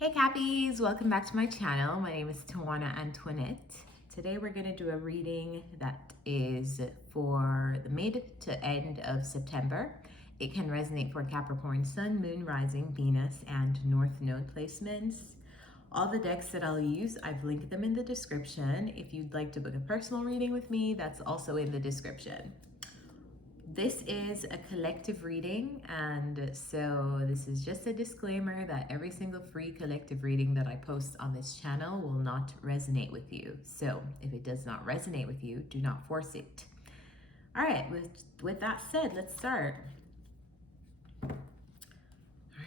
Hey Cappies, welcome back to my channel. My name is tawanantoinette. Today we're going to do a reading that is for the mid to end of September. It can resonate for Capricorn, Sun, Moon, Rising, Venus, and North Node placements. All the decks that I'll use, I've linked them in the description. If you'd like to book a personal reading with me, that's also in the description. This is a collective reading, and so this is just a disclaimer that every single free collective reading that I post on this channel will not resonate with you. So if it does not resonate with you, do not force it. All right, with that said, let's start. All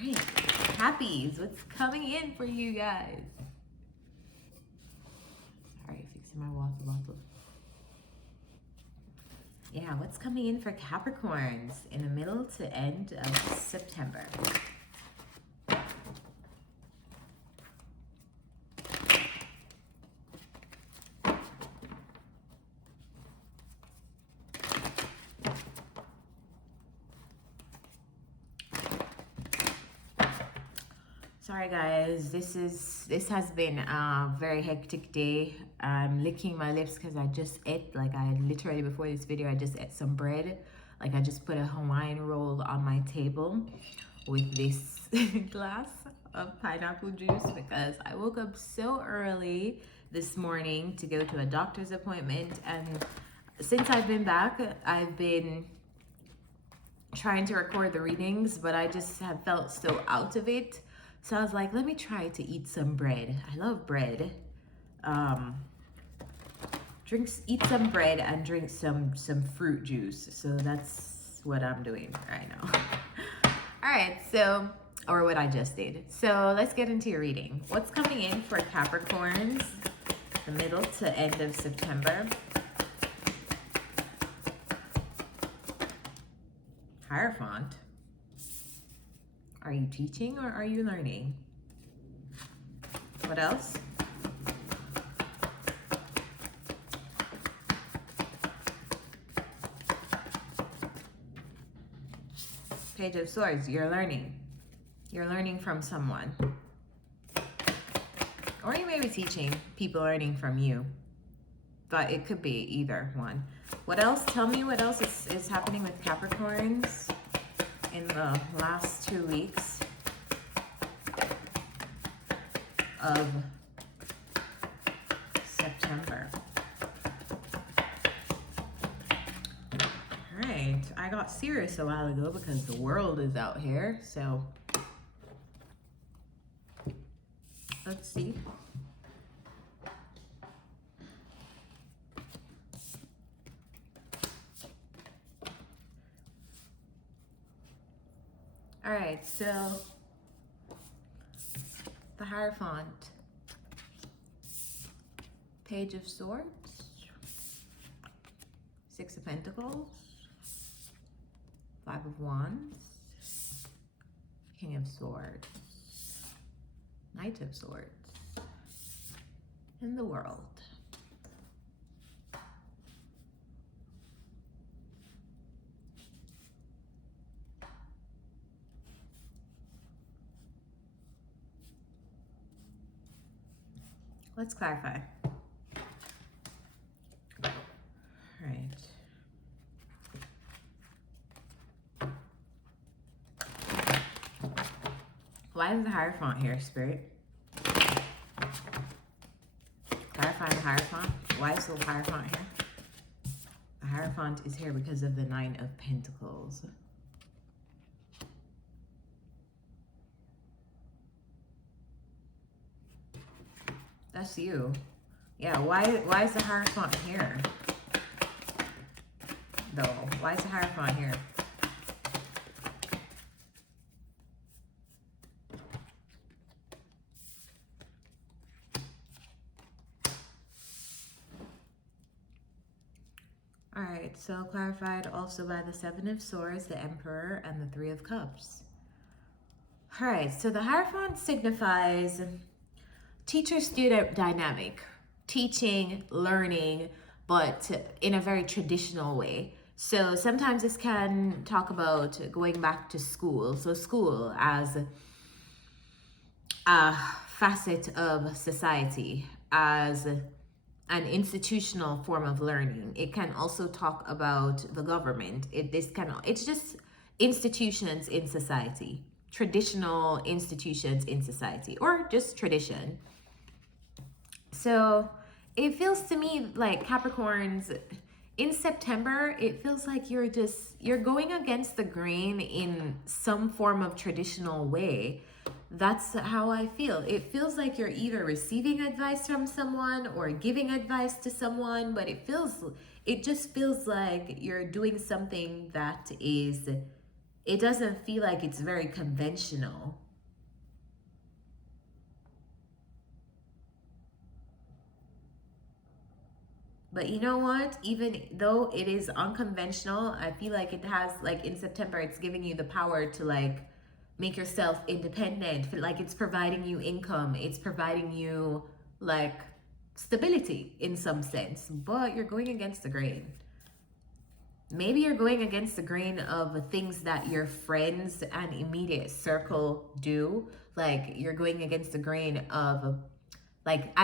right, Cappies, what's coming in for you guys? Sorry, fixing my water bottle. Yeah, what's coming in for Capricorns in the middle to end of September? Sorry guys, this has been a very hectic day. I'm licking my lips because I just ate, like I literally before this video I just ate some bread. Like I just put a Hawaiian roll on my table with this glass of pineapple juice because I woke up so early this morning to go to a doctor's appointment, and since I've been back I've been trying to record the readings, but I just have felt so out of it. So I was like, let me try to eat some bread. I love bread. Eat some bread and drink some fruit juice. So that's what I'm doing right now. All right, so, or what I just did. So let's get into your reading. What's coming in for Capricorns, the middle to end of September? Hierophant. Are you teaching or are you learning? What else? Page of Swords, you're learning. You're learning from someone. Or you may be teaching, people learning from you. But it could be either one. What else? Tell me what else is happening with Capricorns in the last 2 weeks of September. All right, I got serious a while ago because the world is out here, so let's see. All right, so the Hierophant, Page of Swords, Six of Pentacles, Five of Wands, King of Swords, Knight of Swords, and the World. Let's clarify. All right. Why is the Hierophant here, Spirit? Clarify the Hierophant. Why is the Hierophant here? The Hierophant is here because of the Nine of Pentacles. That's you. Yeah, why is the Hierophant here? Though, why is the Hierophant here? All right, so clarified also by the Seven of Swords, the Emperor, and the Three of Cups. All right, so the Hierophant signifies teacher-student dynamic, teaching, learning, but in a very traditional way. So sometimes this can talk about going back to school. So school as a facet of society, as an institutional form of learning. It can also talk about the government. It's just institutions in society, traditional institutions in society, or just tradition. So it feels to me like Capricorns in September, it feels like you're going against the grain in some form of traditional way. That's how I feel. It feels like you're either receiving advice from someone or giving advice to someone, but it just feels like you're doing something it doesn't feel like it's very conventional. But you know what? Even though it is unconventional, I feel like it has, like in September, it's giving you the power to like make yourself independent. Feel like it's providing you income. It's providing you like stability in some sense. But you're going against the grain. Maybe you're going against the grain of things that your friends and immediate circle do. Like you're going against the grain of like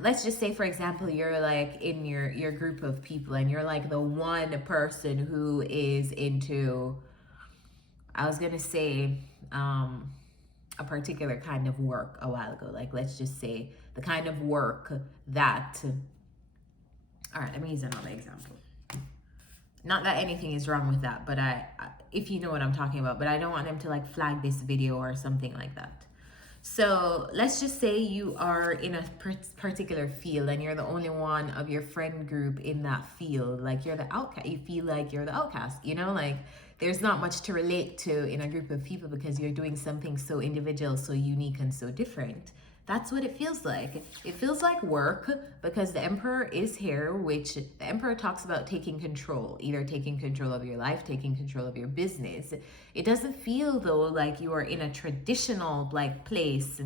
let's just say for example you're like in your group of people and you're like the one person who is into, I was gonna say a particular kind of work a while ago, like let's just say the kind of work that, all right, let me use another example. Not that anything is wrong with that, but if you know what I'm talking about, but I don't want them to like flag this video or something like that. So let's just say you are in a particular field and you're the only one of your friend group in that field. Like you're the outcast. You feel like you're the outcast, you know, like there's not much to relate to in a group of people because you're doing something so individual, so unique, and so different. That's what it feels like. It feels like work because the Emperor is here, which the Emperor talks about taking control, either taking control of your life, taking control of your business. It doesn't feel though like you are in a traditional like place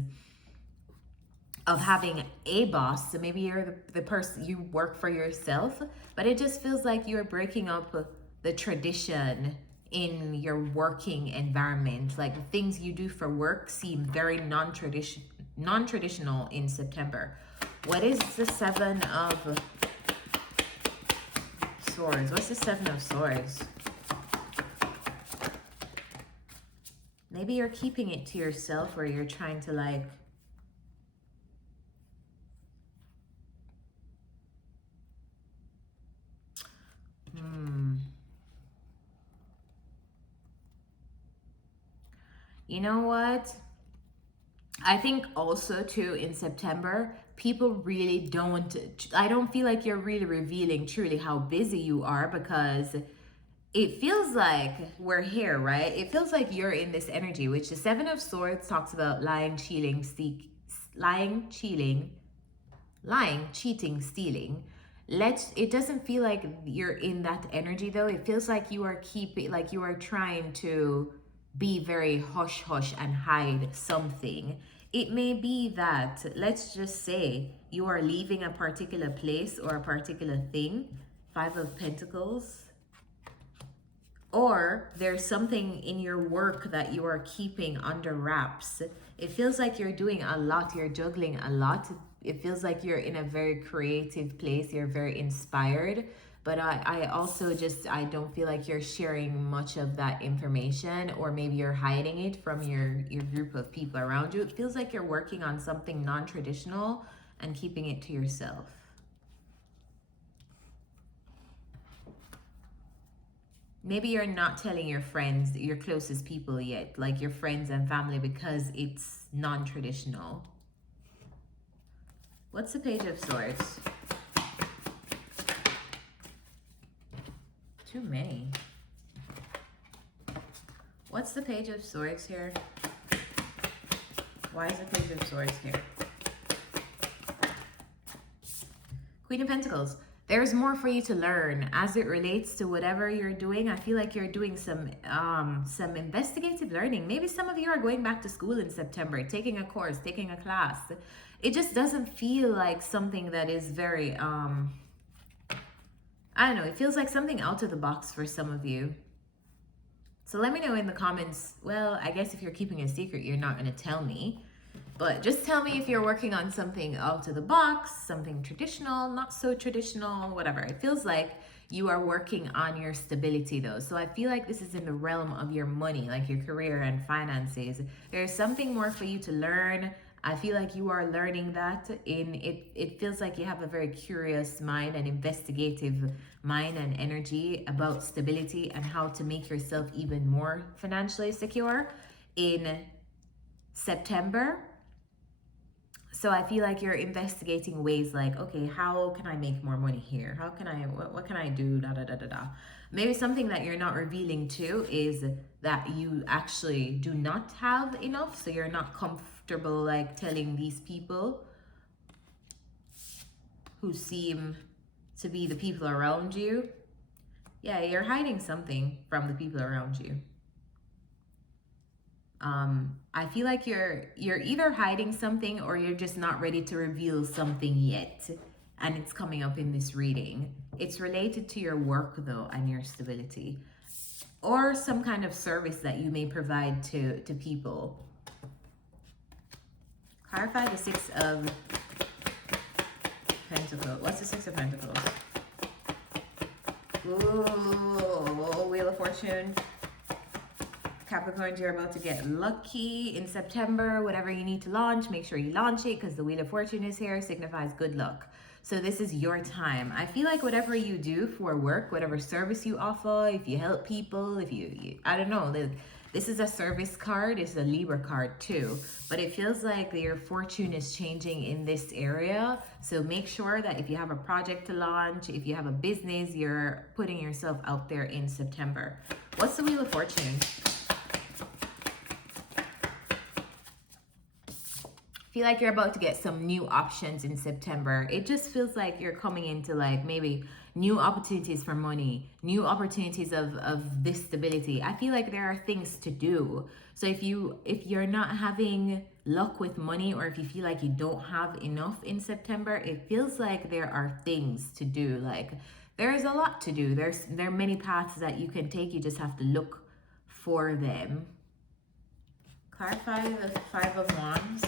of having a boss. So maybe you're the person, you work for yourself, but it just feels like you're breaking up the tradition in your working environment. Like the things you do for work seem very non-traditional in September. What is the Seven of Swords? What's the Seven of Swords? Maybe you're keeping it to yourself, or you're trying to like you know what? I think also too in September, people really don't, I don't feel like you're really revealing truly how busy you are, because it feels like we're here, right? It feels like you're in this energy, which the Seven of Swords talks about lying, cheating, cheating, stealing. It doesn't feel like you're in that energy though. It feels like you are trying to be very hush hush and hide something. It may be that, let's just say, you are leaving a particular place or a particular thing. Five of Pentacles. Or there's something in your work that you are keeping under wraps. It feels like you're doing a lot, you're juggling a lot. It feels like you're in a very creative place, you're very inspired. But I also I don't feel like you're sharing much of that information, or maybe you're hiding it from your group of people around you. It feels like you're working on something non-traditional and keeping it to yourself. Maybe you're not telling your friends, your closest people yet, like your friends and family, because it's non-traditional. What's the Page of Swords? Too many. What's the Page of Swords here? Why is the Page of Swords here? Queen of Pentacles. There's more for you to learn as it relates to whatever you're doing. I feel like you're doing some investigative learning. Maybe some of you are going back to school in September, taking a course, taking a class. It just doesn't feel like something that is very, I don't know, it feels like something out of the box for some of you. So let me know in the comments. Well, I guess if you're keeping a secret, you're not going to tell me. But just tell me if you're working on something out of the box, something traditional, not so traditional, whatever. It feels like you are working on your stability though. So I feel like this is in the realm of your money, like your career and finances. There's something more for you to learn. I feel like you are learning that in it. It feels like you have a very curious mind and investigative mind and energy about stability and how to make yourself even more financially secure in September. So I feel like you're investigating ways like, okay, how can I make more money here? How can I, what can I do? Da, da, da, da, da. Maybe something that you're not revealing too is that you actually do not have enough. So you're not comfortable like telling these people who seem to be the people around you. Yeah, you're hiding something from the people around you. I feel like you're either hiding something or you're just not ready to reveal something yet, and it's coming up in this reading. It's related to your work though and your stability, or some kind of service that you may provide to people. Clarify the Six of Pentacles. What's the Six of Pentacles? Ooh, Wheel of Fortune. Capricorns, you're about to get lucky in September. Whatever you need to launch, make sure you launch it because the Wheel of Fortune is here, signifies good luck. So this is your time. I feel like whatever you do for work, whatever service you offer, if you help people, if you I don't know, this is a service card. It's a Libra card too. But it feels like your fortune is changing in this area. So make sure that if you have a project to launch, if you have a business, you're putting yourself out there in September. What's the Wheel of Fortune? Feel like you're about to get some new options in September. It just feels like you're coming into like maybe new opportunities for money, new opportunities of this stability. I feel like there are things to do. So if you're not having luck with money, or if you feel like you don't have enough in September, it feels like there are things to do. Like there's a lot to do. There are many paths that you can take. You just have to look for them. Clarify the Five of Wands.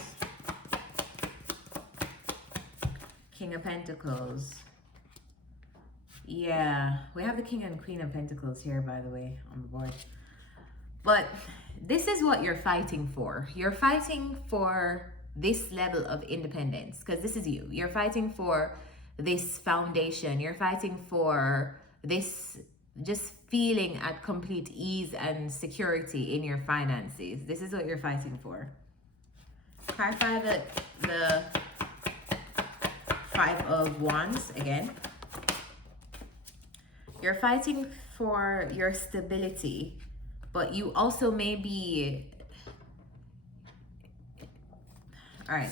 King of Pentacles. Yeah, we have the King and Queen of Pentacles here, by the way, on the board. But this is what you're fighting for. You're fighting for this level of independence, because this is you. You're fighting for this foundation. You're fighting for this just feeling at complete ease and security in your finances. This is what you're fighting for. Clarify the Five of Wands again. You're fighting for your stability, but you also may be, all right,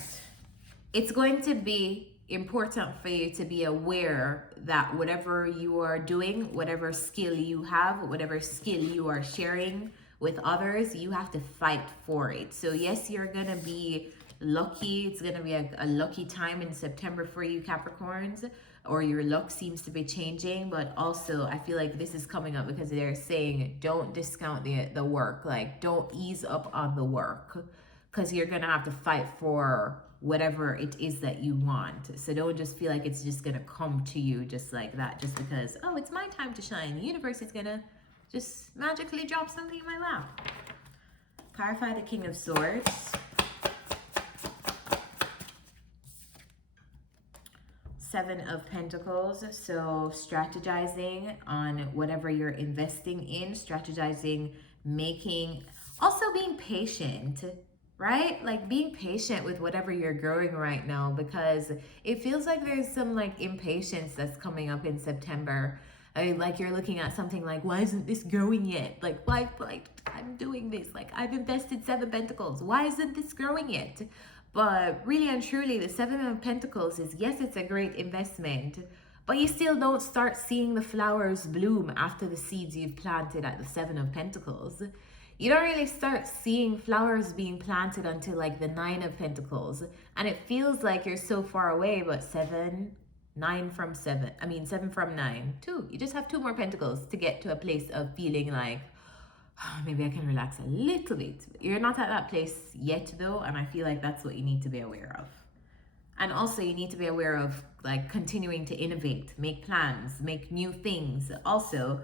it's going to be important for you to be aware that whatever you are doing, whatever skill you have, whatever skill you are sharing with others, you have to fight for it. So yes, you're gonna be lucky. It's gonna be a lucky time in September for you, Capricorns, or your luck seems to be changing. But also I feel like this is coming up because they're saying don't discount the work. Like don't ease up on the work, because you're gonna have to fight for whatever it is that you want. So don't just feel like it's just gonna come to you just like that, just because, oh, it's my time to shine. The universe is gonna just magically drop something in my lap. Clarify the King of Swords. Seven of Pentacles. So strategizing on whatever you're investing in, strategizing, making, also being patient, right? Like being patient with whatever you're growing right now, because it feels like there's some like impatience that's coming up in September. I mean, like you're looking at something like, why isn't this growing yet? Like, why, like I'm doing this, like I've invested 7 Pentacles. Why isn't this growing yet? But really and truly, the Seven of Pentacles is, yes, it's a great investment, but you still don't start seeing the flowers bloom after the seeds you've planted at the Seven of Pentacles. You don't really start seeing flowers being planted until like the Nine of Pentacles. And it feels like you're so far away, but 7 from 9. 2. You just have 2 more Pentacles to get to a place of feeling like, maybe I can relax a little bit. You're not at that place yet though, and I feel like that's what you need to be aware of. And also you need to be aware of like continuing to innovate, make plans, make new things. Also,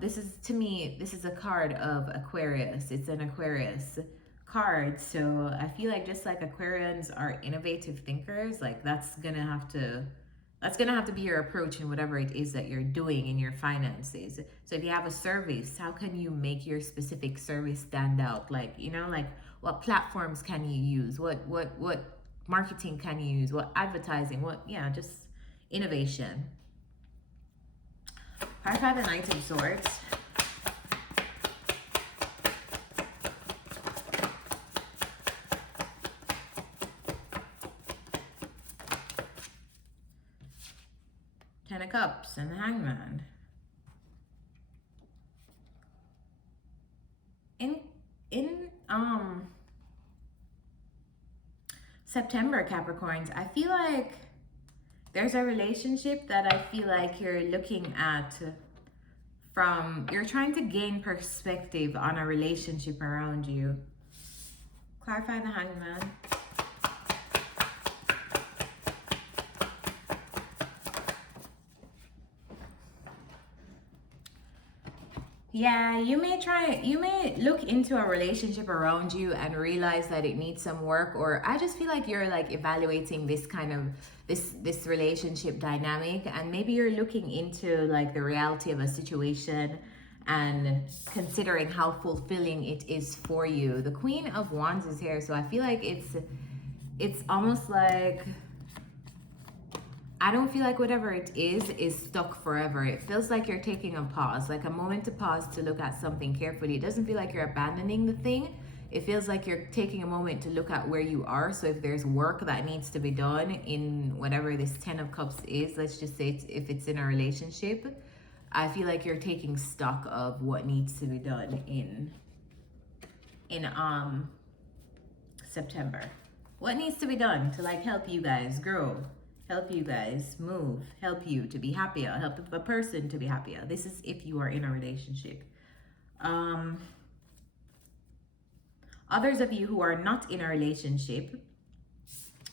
this is, to me, this is a card of Aquarius. It's an Aquarius card. So I feel like just like Aquarians are innovative thinkers, like that's gonna have to be your approach in whatever it is that you're doing in your finances. So if you have a service, how can you make your specific service stand out? Like, you know, like what platforms can you use? What marketing can you use? What advertising? What, yeah, just innovation. I've had the Knight of Swords. Ten of Cups and the Hangman. In September, Capricorns, I feel like there's a relationship that I feel like you're looking at from, you're trying to gain perspective on a relationship around you. Clarify the Hangman. Yeah, you may look into a relationship around you and realize that it needs some work, or I just feel like you're like evaluating this kind of this relationship dynamic, and maybe you're looking into like the reality of a situation and considering how fulfilling it is for you. The Queen of Wands is here, so I feel like it's almost like, I don't feel like whatever it is stuck forever. It feels like you're taking a pause, like a moment to pause to look at something carefully. It doesn't feel like you're abandoning the thing. It feels like you're taking a moment to look at where you are. So if there's work that needs to be done in whatever this Ten of Cups is, let's just say if it's in a relationship, I feel like you're taking stock of what needs to be done in September. What needs to be done to like help you guys grow, help you guys move, help you to be happier, help a person to be happier. This is if you are in a relationship. Others of you who are not in a relationship,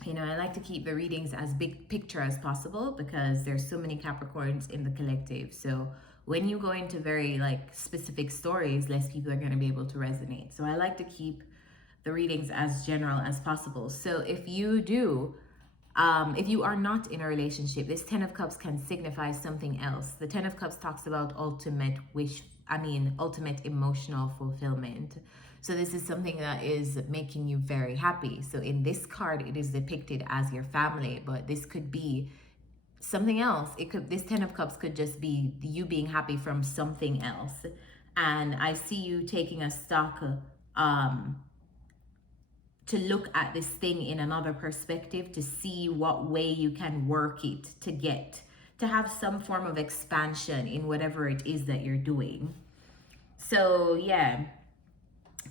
you know, I like to keep the readings as big picture as possible because there's so many Capricorns in the collective. So when you go into very like specific stories, less people are going to be able to resonate. So I like to keep the readings as general as possible. So if you do, if you are not in a relationship, this Ten of Cups can signify something else. The Ten of Cups talks about ultimate emotional fulfillment. So this is something that is making you very happy. So in this card, it is depicted as your family, but this could be something else. This Ten of Cups could just be you being happy from something else. And I see you taking a stock to look at this thing in another perspective, to see what way you can work it to have some form of expansion in whatever it is that you're doing. So yeah,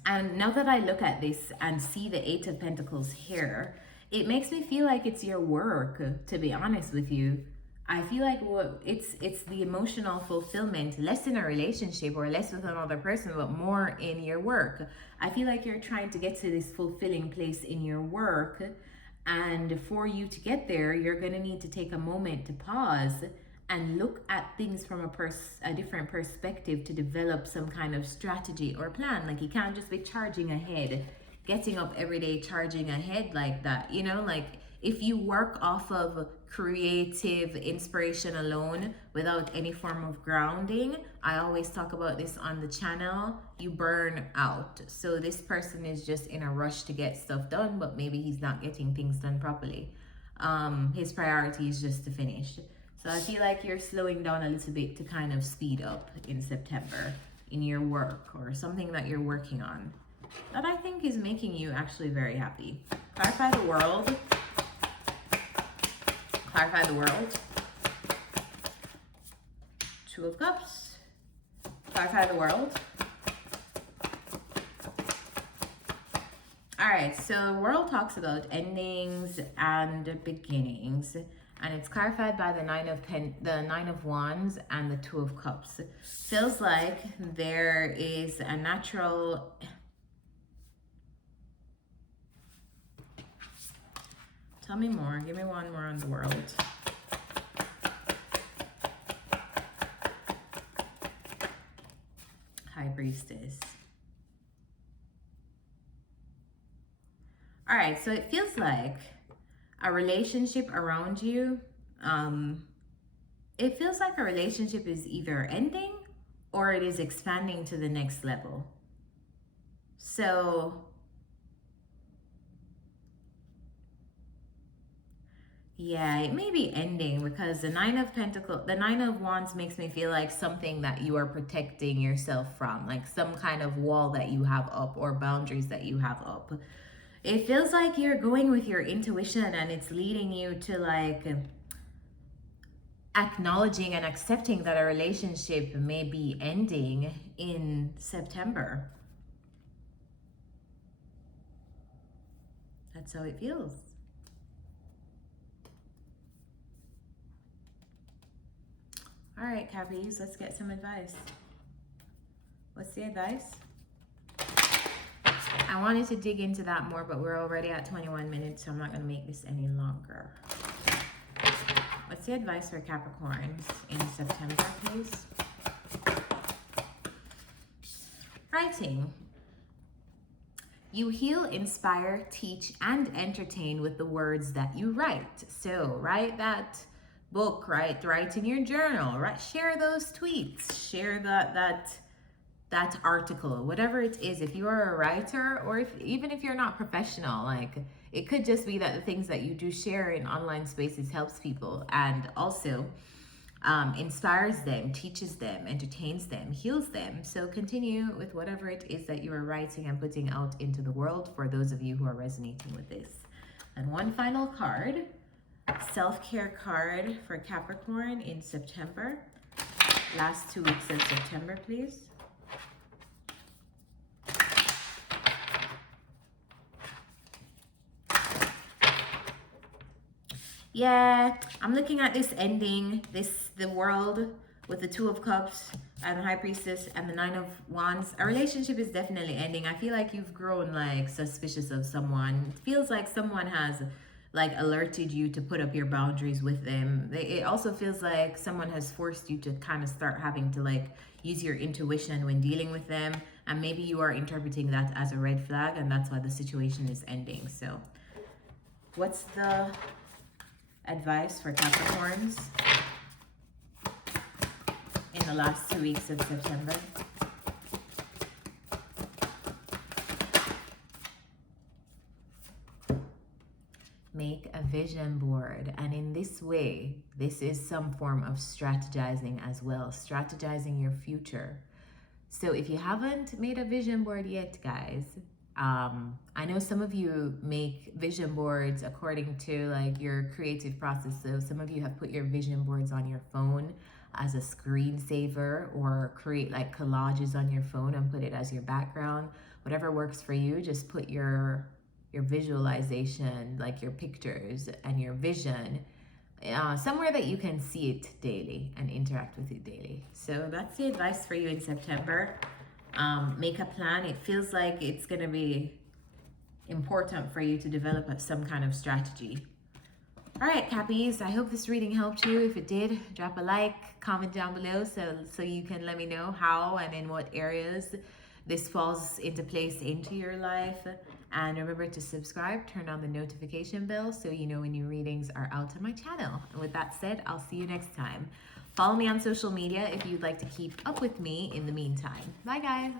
and now that I look at this and see the Eight of Pentacles here, it makes me feel like it's your work, to be honest with you. I feel like it's the emotional fulfillment, less in a relationship or less with another person, but more in your work. I feel like you're trying to get to this fulfilling place in your work. And for you to get there, you're going to need to take a moment to pause and look at things from a different perspective to develop some kind of strategy or plan. Like you can't just be charging ahead, getting up every day, charging ahead like that. You know, like if you work off of creative inspiration alone without any form of grounding, I always talk about this on the channel, you burn out. So this person is just in a rush to get stuff done, but maybe he's not getting things done properly. His priority is just to finish. So I feel like you're slowing down a little bit to kind of speed up in September in your work or something that you're working on that I think is making you actually very happy. Clarify the World. Clarify the World. Two of Cups. Clarify the World. All right, so World talks about endings and beginnings. And it's clarified by the Nine of Wands and the Two of Cups. Feels like there is a natural... Tell me more. Give me one more on the world. High Priestess. All right, so it feels like a relationship around you, it feels like a relationship is either ending or it is expanding to the next level. So yeah, it may be ending because the Nine of Wands makes me feel like something that you are protecting yourself from, like some kind of wall that you have up or boundaries that you have up. It feels like you're going with your intuition and it's leading you to like acknowledging and accepting that a relationship may be ending in September. That's how it feels. All right, Cappies, let's get some advice. What's the advice? I wanted to dig into that more, but we're already at 21 minutes, so I'm not going to make this any longer. What's the advice for Capricorns in September, please? Writing. You heal, inspire, teach, and entertain with the words that you write. So write that book, write in your journal, share those tweets, share that article, whatever it is. If you are a writer, or even if you're not professional, like it could just be that the things that you do share in online spaces helps people and also inspires them, teaches them, entertains them, heals them. So continue with whatever it is that you are writing and putting out into the world for those of you who are resonating with this. And one final card, self-care card for Capricorn in September. Last 2 weeks of September, please. Yeah, I'm looking at this ending, the world with the Two of Cups and the High Priestess and the Nine of Wands. A relationship is definitely ending. I feel like you've grown like suspicious of someone. It feels like someone has like alerted you to put up your boundaries with them. It also feels like someone has forced you to kind of start having to like use your intuition when dealing with them. And maybe you are interpreting that as a red flag and that's why the situation is ending. So what's the advice for Capricorns in the last 2 weeks of September? Make a vision board, and in this way, this is some form of strategizing as well, strategizing your future. So if you haven't made a vision board yet, guys, I know some of you make vision boards according to like your creative process. So some of you have put your vision boards on your phone as a screensaver, or create like collages on your phone and put it as your background. Whatever works for you, just put your visualization, like your pictures and your vision, somewhere that you can see it daily and interact with it daily. So that's the advice for you in September. Make a plan. It feels like it's going to be important for you to develop some kind of strategy. All right, Cappies, I hope this reading helped you. If it did, drop a like, comment down below so you can let me know how and in what areas this falls into place into your life. And remember to subscribe, turn on the notification bell so you know when new readings are out on my channel. And with that said, I'll see you next time. Follow me on social media if you'd like to keep up with me in the meantime. Bye, guys.